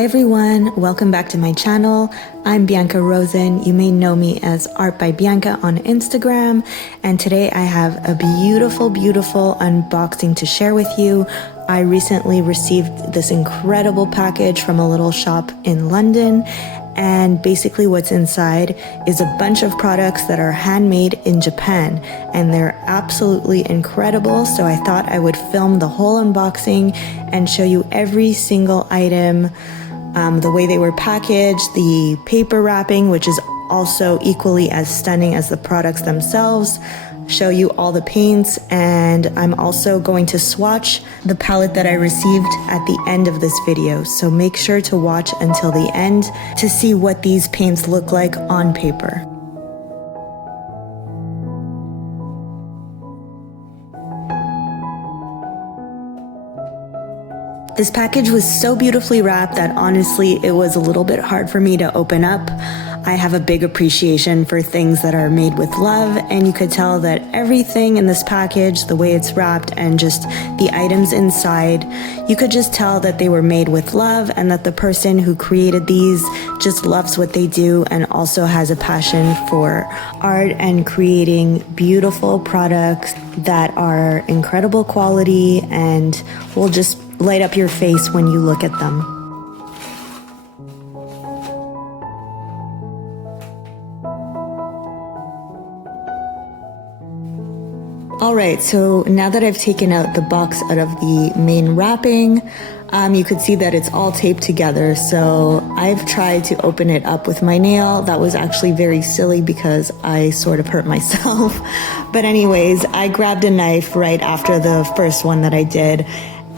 Hi everyone, welcome back to my channel. I'm Bianca Rosen. You may know me as Art by Bianca on Instagram. And today I have a beautiful unboxing to share with you. I recently received this incredible package from a little shop in London. And basically what's inside is a bunch of products that are handmade in Japan, and they're absolutely incredible. So I thought I would film the whole unboxing and show you every single item, the way they were packaged, the paper wrapping, which is also equally as stunning as the products themselves, show you all the paints, and I'm also going to swatch the palette that I received at the end of this video. So make sure to watch until the end to see what these paints look like on paper. This package was so beautifully wrapped that honestly it was a little bit hard for me to open up. I have a big appreciation for things that are made with love, and you could tell that everything in this package, the way it's wrapped and just the items inside, you could just tell that they were made with love and that the person who created these just loves what they do and also has a passion for art and creating beautiful products that are incredible quality and will just light up your face when you look at them. Alright, so now that I've taken out the box out of the main wrapping, you could see that it's all taped together. So I've tried to open it up with my nail. That was actually very silly because I sort of hurt myself. But anyways, I grabbed a knife right after the first one that I did,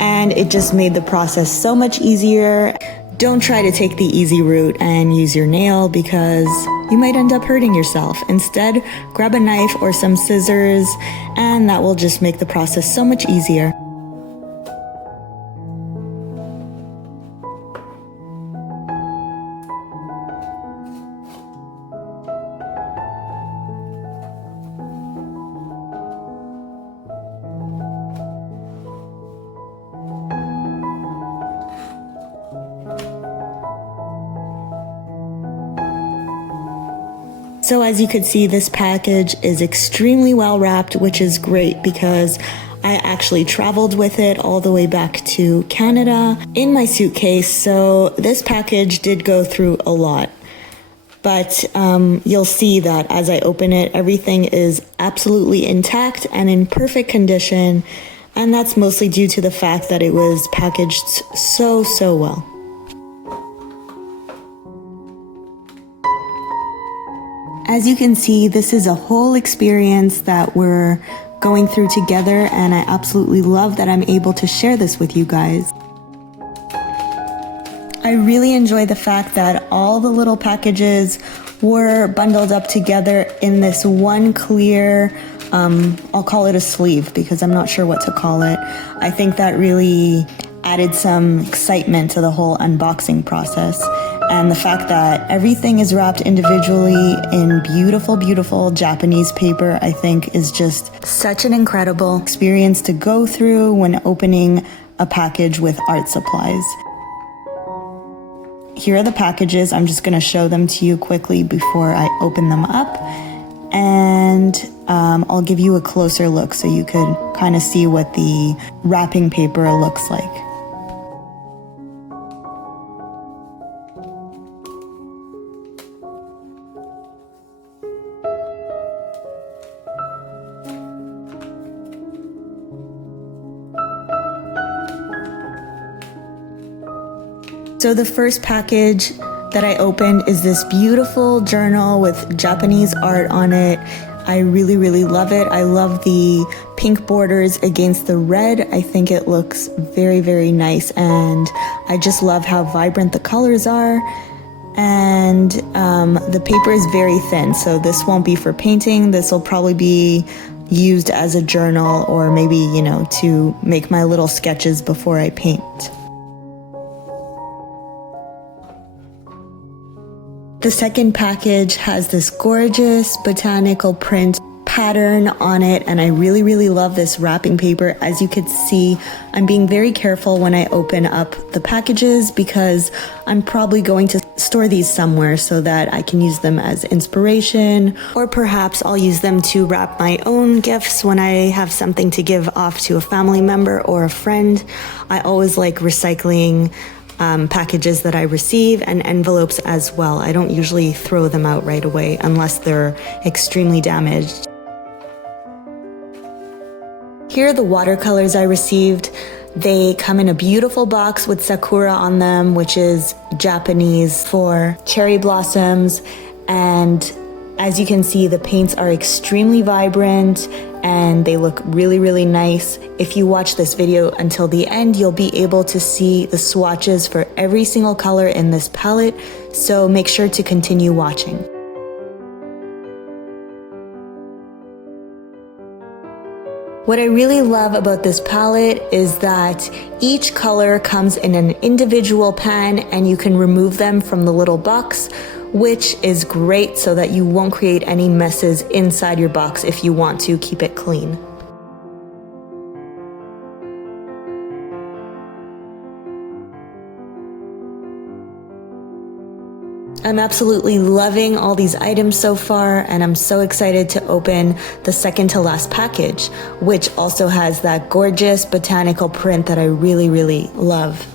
and it just made the process so much easier. Don't try to take the easy route and use your nail because you might end up hurting yourself. Instead, grab a knife or some scissors, and that will just make the process so much easier. So as you could see, this package is extremely well wrapped, which is great because I actually traveled with it all the way back to Canada in my suitcase. So this package did go through a lot, but you'll see that as I open it, everything is absolutely intact and in perfect condition. And that's mostly due to the fact that it was packaged so well. As you can see, this is a whole experience that we're going through together, and I absolutely love that I'm able to share this with you guys. I really enjoy the fact that all the little packages were bundled up together in this one clear, I'll call it a sleeve because I'm not sure what to call it. I think that really added some excitement to the whole unboxing process. And the fact that everything is wrapped individually in beautiful Japanese paper, I think is just such an incredible experience to go through when opening a package with art supplies. Here are the packages. I'm just going to show them to you quickly before I open them up. And I'll give you a closer look so you could kind of see what the wrapping paper looks like. So the first package that I opened is this beautiful journal with Japanese art on it. I really love it. I love the pink borders against the red. I think it looks very nice, and I just love how vibrant the colors are. And the paper is very thin, so this won't be for painting. This will probably be used as a journal, or maybe, you know, to make my little sketches before I paint. The second package has this gorgeous botanical print pattern on it, and I really love this wrapping paper. As you could see, I'm being very careful when I open up the packages because I'm probably going to store these somewhere so that I can use them as inspiration, or perhaps I'll use them to wrap my own gifts when I have something to give off to a family member or a friend. I always like recycling packages that I receive, and envelopes as well. I don't usually throw them out right away unless they're extremely damaged. Here are the watercolors I received. They come in a beautiful box with sakura on them, which is Japanese for cherry blossoms. And as you can see, the paints are extremely vibrant and they look really nice. If you watch this video until the end, you'll be able to see the swatches for every single color in this palette, so make sure to continue watching. What I really love about this palette is that each color comes in an individual pan and you can remove them from the little box, which is great so that you won't create any messes inside your box if you want to keep it clean. I'm absolutely loving all these items so far, and I'm so excited to open the second to last package, which also has that gorgeous botanical print that I really love.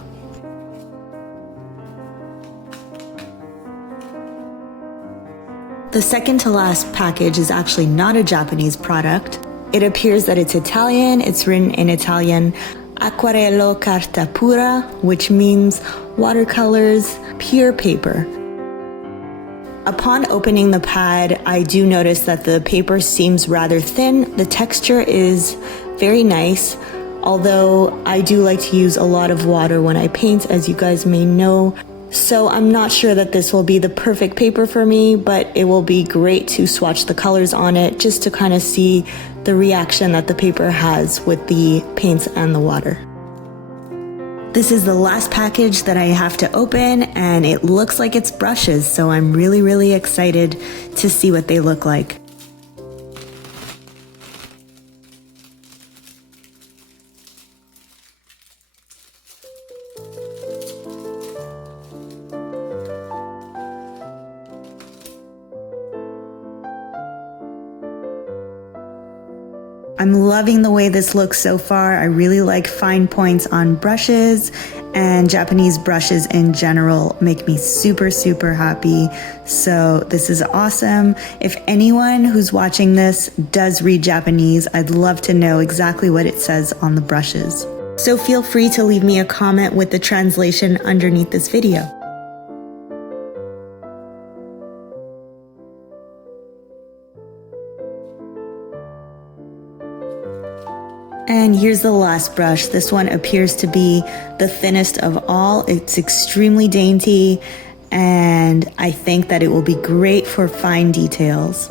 The second to last package is actually not a Japanese product. It appears that it's Italian. It's written in Italian, Acquarello carta pura, which means watercolors, pure paper. Upon opening the pad, I do notice that the paper seems rather thin. The texture is very nice, although I do like to use a lot of water when I paint, as you guys may know. So I'm not sure that this will be the perfect paper for me, but it will be great to swatch the colors on it just to kind of see the reaction that the paper has with the paints and the water. This is the last package that I have to open, and it looks like it's brushes, so I'm really excited to see what they look like. I'm loving the way this looks so far. I really like fine points on brushes, and Japanese brushes in general make me super happy. So this is awesome. If anyone who's watching this does read Japanese, I'd love to know exactly what it says on the brushes. So feel free to leave me a comment with the translation underneath this video. And here's the last brush. This one appears to be the thinnest of all. It's extremely dainty, and I think that it will be great for fine details.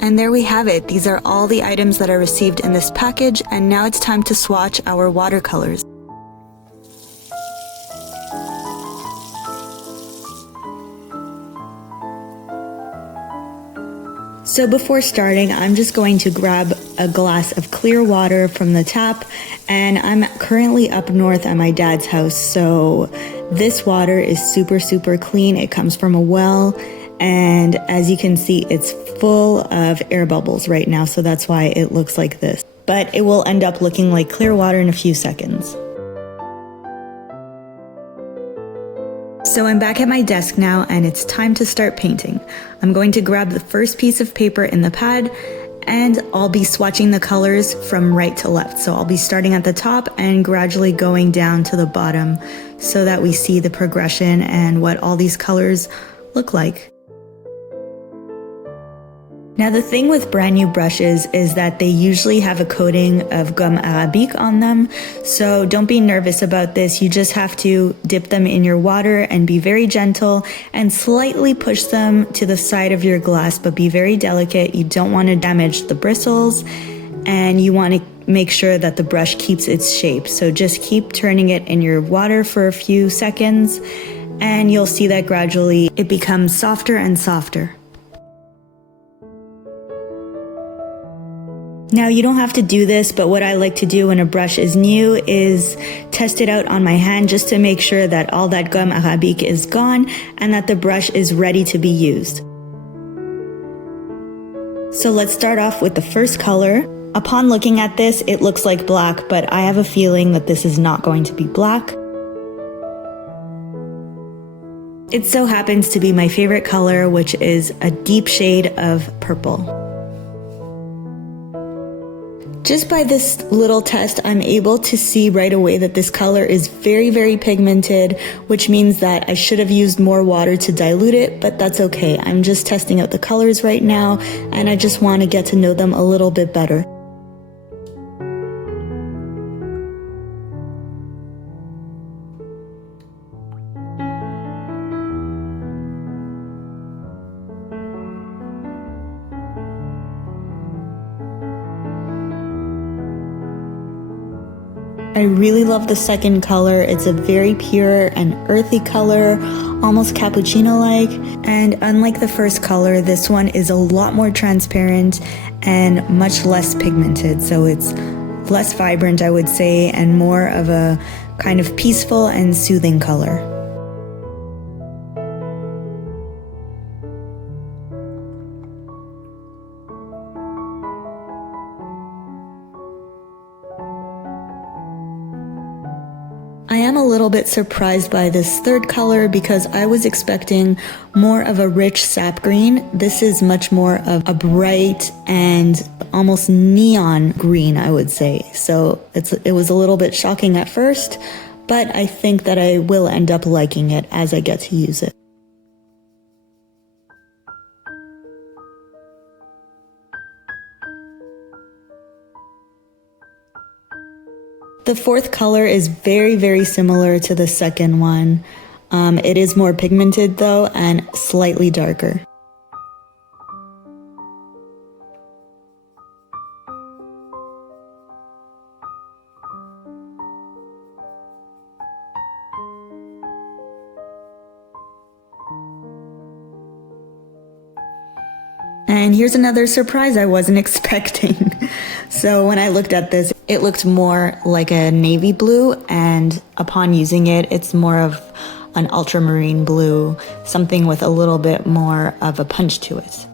And there we have it. These are all the items that I received in this package, and now it's time to swatch our watercolors. So before starting, I'm just going to grab a glass of clear water from the tap, and I'm currently up north at my dad's house, so this water is super clean. It comes from a well, and as you can see, it's full of air bubbles right now, so that's why it looks like this. But it will end up looking like clear water in a few seconds. So I'm back at my desk now, and it's time to start painting. I'm going to grab the first piece of paper in the pad, and I'll be swatching the colors from right to left. So I'll be starting at the top and gradually going down to the bottom so that we see the progression and what all these colors look like. Now the thing with brand new brushes is that they usually have a coating of gum arabique on them, so don't be nervous about this. You just have to dip them in your water and be very gentle and slightly push them to the side of your glass, but be very delicate. You don't want to damage the bristles, and you want to make sure that the brush keeps its shape. So just keep turning it in your water for a few seconds, and you'll see that gradually it becomes softer and softer. Now you don't have to do this, but what I like to do when a brush is new is test it out on my hand just to make sure that all that gomme arabique is gone and that the brush is ready to be used. So let's start off with the first color. Upon looking at this, it looks like black, but I have a feeling that this is not going to be black. It so happens to be my favorite color, which is a deep shade of purple. Just by this little test, I'm able to see right away that this color is very, very pigmented, which means that I should have used more water to dilute it, but that's okay. I'm just testing out the colors right now, and I just want to get to know them a little bit better. I really love the second color. It's a very pure and earthy color, almost cappuccino-like. And unlike the first color, this one is a lot more transparent and much less pigmented. So it's less vibrant, I would say, and more of a kind of peaceful and soothing color. I am a little bit surprised by this third color because I was expecting more of a rich sap green. This is much more of a bright and almost neon green, I would say. So it was a little bit shocking at first, but I think that I will end up liking it as I get to use it. The fourth color is very, very similar to the second one. It is more pigmented though and slightly darker. And here's another surprise I wasn't expecting. So when I looked at this, it looked more like a navy blue, and upon using it, it's more of an ultramarine blue, something with a little bit more of a punch to it.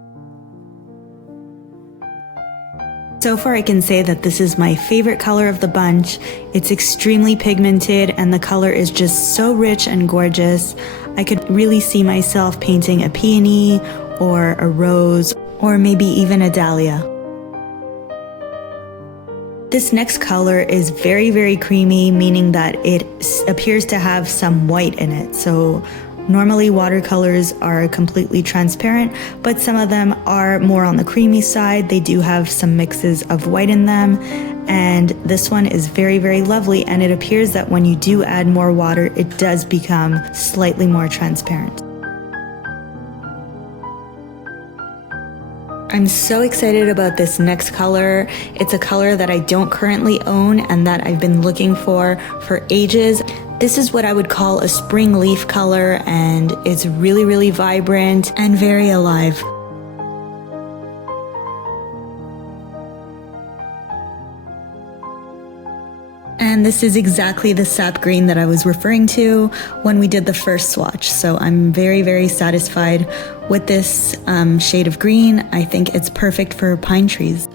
So far I can say that this is my favorite color of the bunch. It's extremely pigmented and the color is just so rich and gorgeous. I could really see myself painting a peony or a rose or maybe even a dahlia. This next color is very, very creamy, meaning that it appears to have some white in it. So normally watercolors are completely transparent, but some of them are more on the creamy side. They do have some mixes of white in them. And this one is very, very lovely. And it appears that when you do add more water, it does become slightly more transparent. I'm so excited about this next color. It's a color that I don't currently own and that I've been looking for ages. This is what I would call a spring leaf color, and it's really, really vibrant and very alive. And this is exactly the sap green that I was referring to when we did the first swatch. So I'm very, very satisfied with this shade of green. I think it's perfect for pine trees.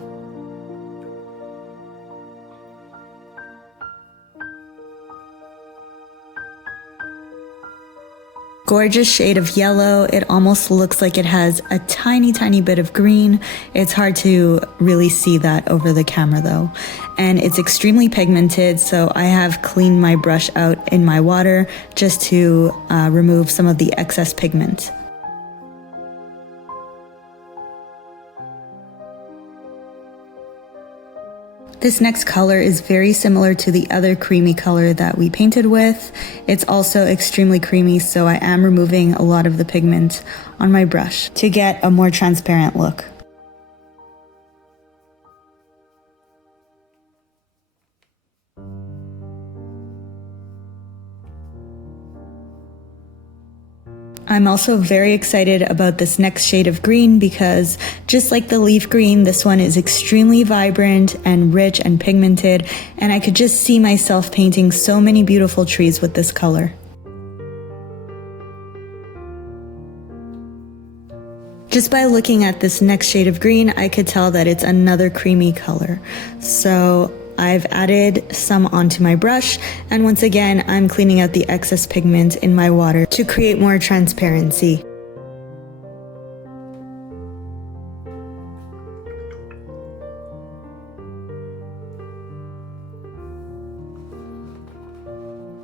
Gorgeous shade of yellow. It almost looks like it has a tiny, tiny bit of green. It's hard to really see that over the camera though. And it's extremely pigmented, so I have cleaned my brush out in my water just to remove some of the excess pigment. This next color is very similar to the other creamy color that we painted with. It's also extremely creamy, so I am removing a lot of the pigment on my brush to get a more transparent look. I'm also very excited about this next shade of green because just like the leaf green, this one is extremely vibrant and rich and pigmented, and I could just see myself painting so many beautiful trees with this color. Just by looking at this next shade of green, I could tell that it's another creamy color. So I've added some onto my brush, and once again, I'm cleaning out the excess pigment in my water to create more transparency.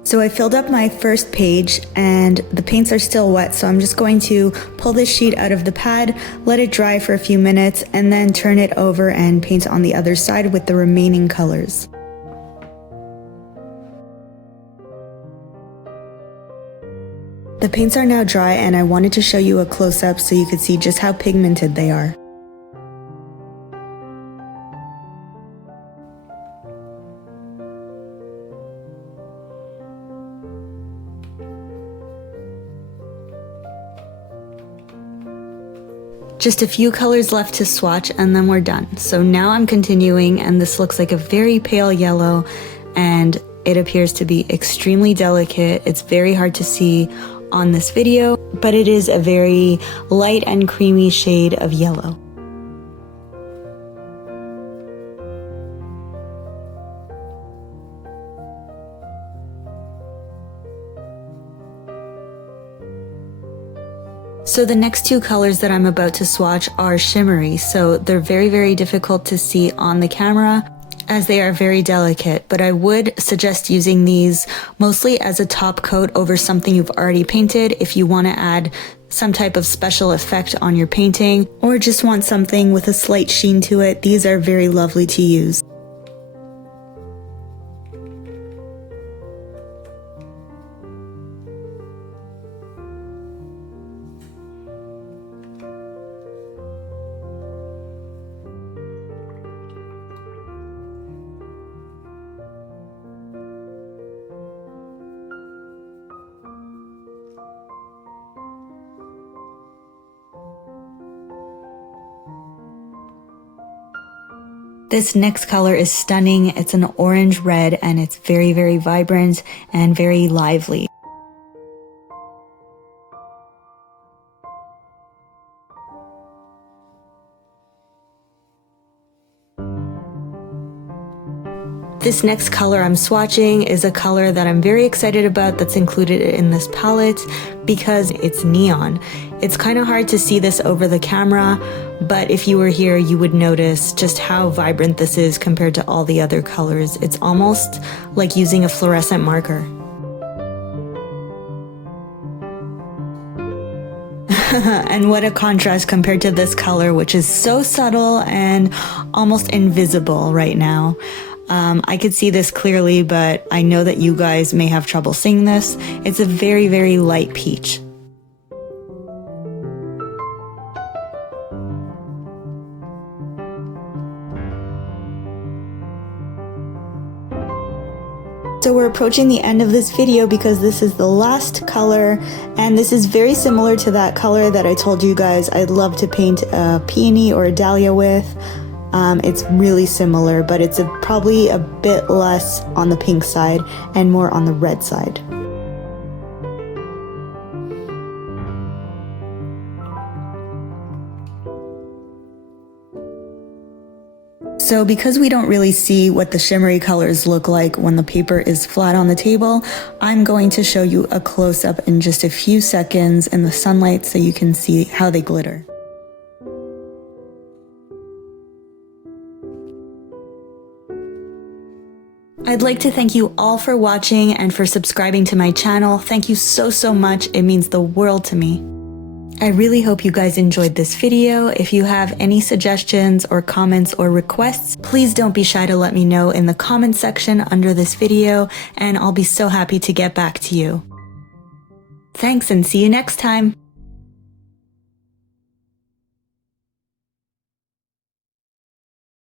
So I filled up my first page and the paints are still wet, so I'm just going to pull this sheet out of the pad, let it dry for a few minutes, and then turn it over and paint on the other side with the remaining colors. The paints are now dry and I wanted to show you a close-up so you could see just how pigmented they are. Just a few colors left to swatch and then we're done. So now I'm continuing, and this looks like a very pale yellow and it appears to be extremely delicate. It's very hard to see on this video, but it is a very light and creamy shade of yellow. So the next two colors that I'm about to swatch are shimmery, so they're very difficult to see on the camera as they are very delicate, but I would suggest using these mostly as a top coat over something you've already painted if you want to add some type of special effect on your painting, or just want something with a slight sheen to it. These are very lovely to use. This next color is stunning. It's an orange red and it's very vibrant and very lively. This next color I'm swatching is a color that I'm very excited about that's included in this palette because it's neon. It's kind of hard to see this over the camera, but if you were here, you would notice just how vibrant this is compared to all the other colors. It's almost like using a fluorescent marker. And what a contrast compared to this color, which is so subtle and almost invisible right now. I could see this clearly, but I know that you guys may have trouble seeing this. It's a very light peach. So we're approaching the end of this video because this is the last color, and this is very similar to that color that I told you guys I'd love to paint a peony or a dahlia with. It's really similar, but it's probably a bit less on the pink side and more on the red side. So because we don't really see what the shimmery colors look like when the paper is flat on the table, I'm going to show you a close-up in just a few seconds in the sunlight so you can see how they glitter. I'd like to thank you all for watching and for subscribing to my channel. Thank you so much. It means the world to me. I really hope you guys enjoyed this video. If you have any suggestions or comments or requests, please don't be shy to let me know in the comment section under this video, and I'll be so happy to get back to you. Thanks, and see you next time.